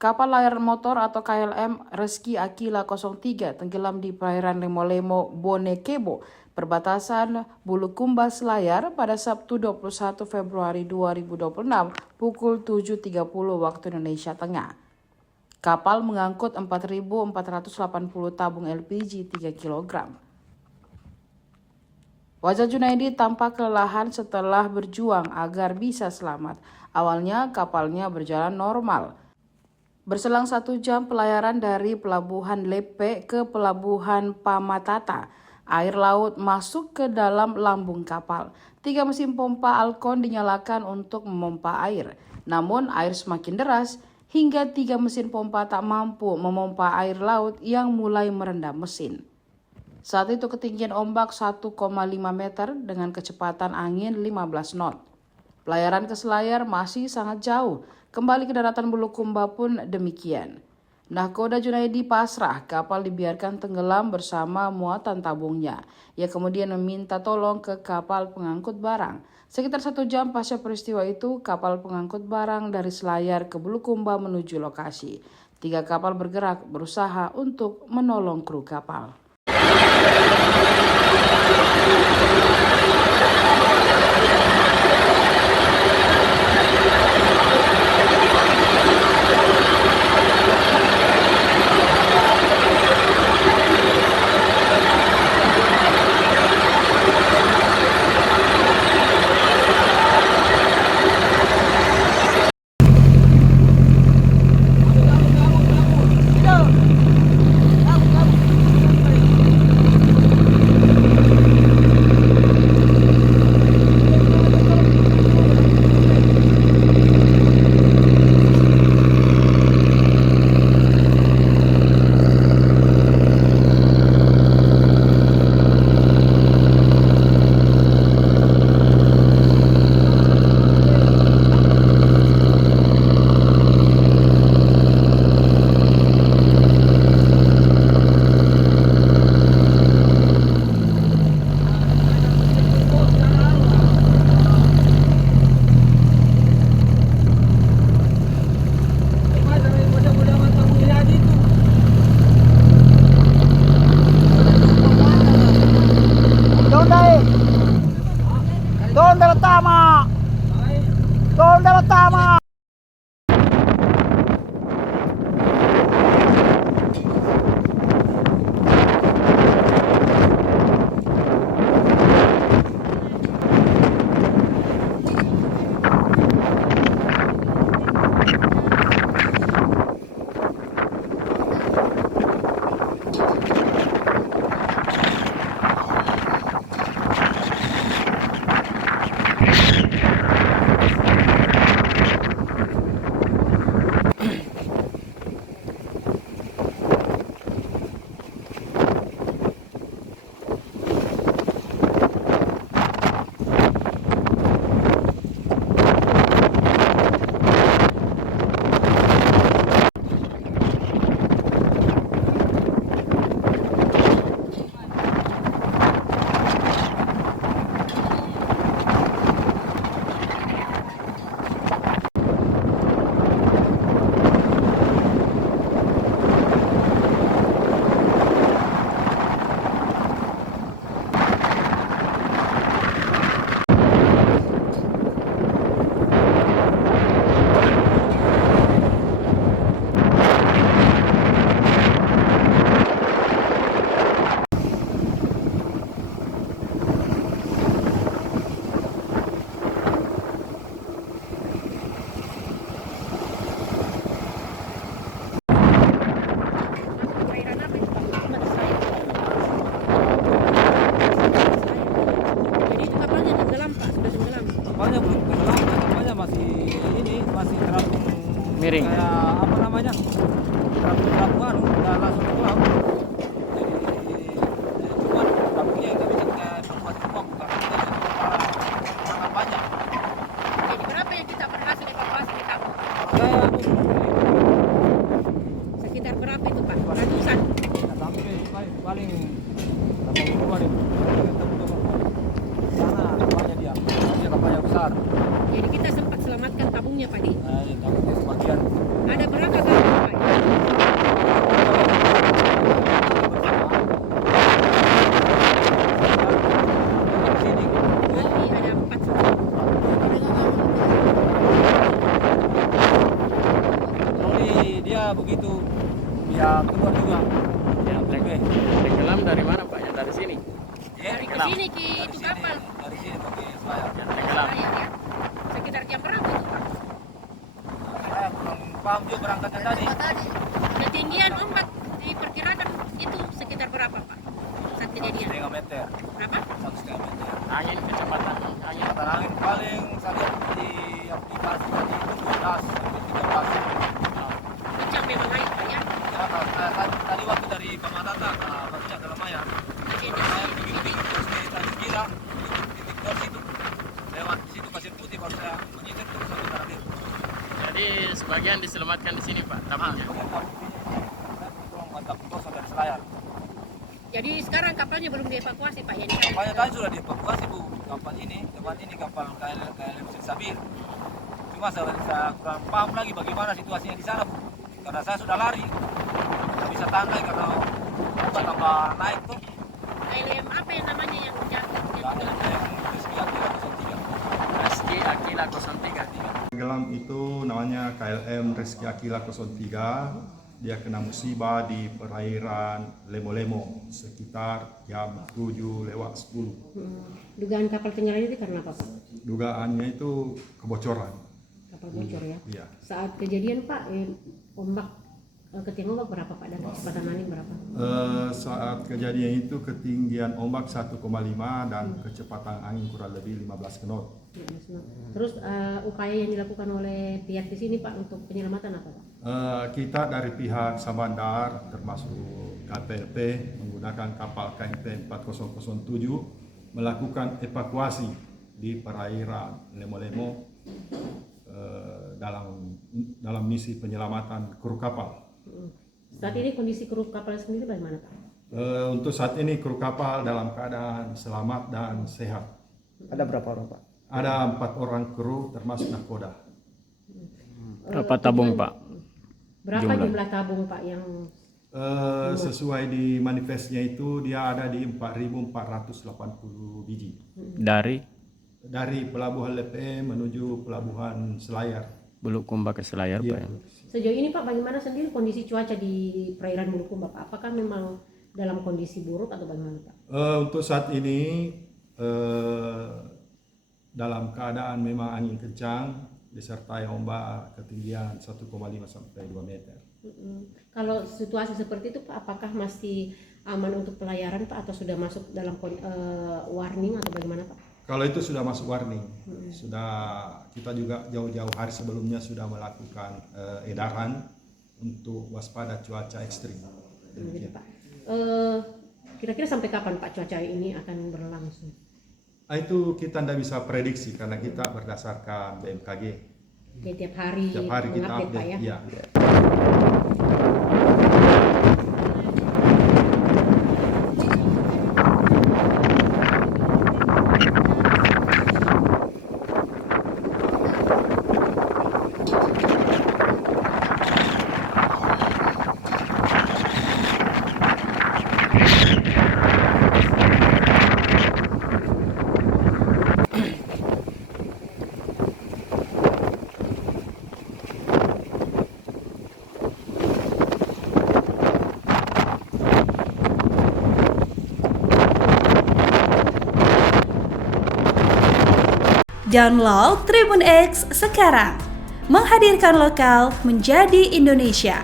Kapal layar motor atau KLM Rezeki Akila 03 tenggelam di perairan Lemo-Lemo, Bonekebo, perbatasan Bulukumba, Selayar pada Sabtu 21 Februari 2026 pukul 7.30 waktu Indonesia Tengah. Kapal mengangkut 4.480 tabung LPG 3 kg. Wajah Junaidi tampak kelelahan setelah berjuang agar bisa selamat. Awalnya kapalnya berjalan normal. Berselang 1 jam pelayaran dari Pelabuhan Lepe ke Pelabuhan Pamatata, air laut masuk ke dalam lambung kapal. 3 mesin pompa Alcon dinyalakan untuk memompa air. Namun air semakin deras hingga 3 mesin pompa tak mampu memompa air laut yang mulai merendam mesin. Saat itu ketinggian ombak 1,5 meter dengan kecepatan angin 15 knot. Pelayaran ke Selayar masih sangat jauh. Kembali ke daratan Bulukumba pun demikian. Nahkoda Junaidi pasrah, kapal dibiarkan tenggelam bersama muatan tabungnya. Ia kemudian meminta tolong ke kapal pengangkut barang. Sekitar 1 jam pasca peristiwa itu, kapal pengangkut barang dari Selayar ke Bulukumba menuju lokasi. 3 kapal bergerak berusaha untuk menolong kru kapal. Donda Tama. Kapalnya belum tenggelam, kapalnya masih masih terapung Miring. kayak apa namanya, terapung udah langsung tenggelam. Jadi cuma terapungnya itu bisa kita evakuasi semua, bukan sangat banyak. Jadi berapa yang kita berhasil evakuasi di kapal? Kayak Sekitar berapa itu Pak? Ratusan? nggak sampai paling 80 deh. Sana kapalnya dia kapalnya besar. Jadi kita sempat selamatkan tabungnya Pak Di. Tabungnya sebagian. Ada berapa kan? Dari ke sini ke itu kapal. Dari sini pakai selayar. Tenggelam. Layar ya. Sekitar jam berapa itu Pak? Saya kurang paham juga berangkatnya tadi. Ketinggian ombak diperkirakan itu sekitar berapa Pak? Saat kejadian. 1,5 meter. Berapa? 1,5 meter. Angin kecepatan angin. Kecepatan angin paling saya lihat di aplikasi tadi itu 12 sampai 13. Kencang memang air Pak ya. Ya, kalau saya tadi waktu dari Pamatata ke Batunya ke Lemayan. Saya begitu terus di Tanjung Kira, titik tol situ. Lewat situ Pasir Putih baru saya menyitir terus sampai Karangdir. Jadi sebagian diselamatkan di sini Pak, tabunya. Saya belum mantap terus sampai Selayar. Jadi sekarang kapalnya belum dievakuasi Pak ya? Ini kan Kapalnya tadi sudah dievakuasi Bu. Kapal ini kapal KLM Sabir. Cuma saya kurang paham lagi bagaimana situasinya di sana Bu. Karena saya sudah lari, nggak bisa tahan lagi karena tambah naik tuh. KLM apa yang namanya yang jatuh? Reski Akila 03. Tenggelam itu namanya KLM Reski Akila 03. Dia kena musibah di perairan Lemo-Lemo sekitar jam 7:10. Dugaan kapal tenggelam itu karena apa Pak? Dugaannya itu kebocoran. Kapal bocor ya? Iya. Saat kejadian Pak, ombak ketinggian ombak berapa Pak dan kecepatan angin berapa? Saat kejadian itu ketinggian ombak 1,5 dan kecepatan angin kurang lebih 15 knot. Terus upaya yang dilakukan oleh pihak di sini Pak untuk penyelamatan apa Pak? Kita dari pihak Samandar termasuk KPLP menggunakan kapal KMP 4007 melakukan evakuasi di perairan Lemo-Lemo dalam misi penyelamatan kru kapal. Saat ini kondisi kru kapal sendiri bagaimana Pak? Untuk saat ini kru kapal dalam keadaan selamat dan sehat. Ada berapa orang Pak? Ada 4 orang kru termasuk nahkoda. Berapa tabung Pak? Berapa jumlah tabung Pak yang Sesuai di manifestnya itu dia ada di 4.480 biji. Dari pelabuhan Lepe menuju pelabuhan Selayar. Bulukumba ke Selayar Iya. Pak. Ya? sejauh ini Pak bagaimana sendiri kondisi cuaca di perairan Bulukumba Pak? Apakah memang dalam kondisi buruk atau bagaimana Pak? Untuk saat ini dalam keadaan memang angin kencang disertai ombak ketinggian 1,5 sampai 2 meter. Kalau situasi seperti itu Pak, apakah masih aman untuk pelayaran Pak atau sudah masuk dalam warning atau bagaimana Pak? Kalau itu sudah masuk warning, sudah kita juga jauh-jauh hari sebelumnya sudah melakukan edaran untuk waspada cuaca ekstrim. Gitu, Pak. Kira-kira sampai kapan Pak cuaca ini akan berlangsung? Itu kita tidak bisa prediksi karena kita berdasarkan BMKG. Oke, tiap hari Tiap hari kita mengupdate, Pak, update. ya? Ya. Download Tribun X sekarang, menghadirkan lokal menjadi Indonesia.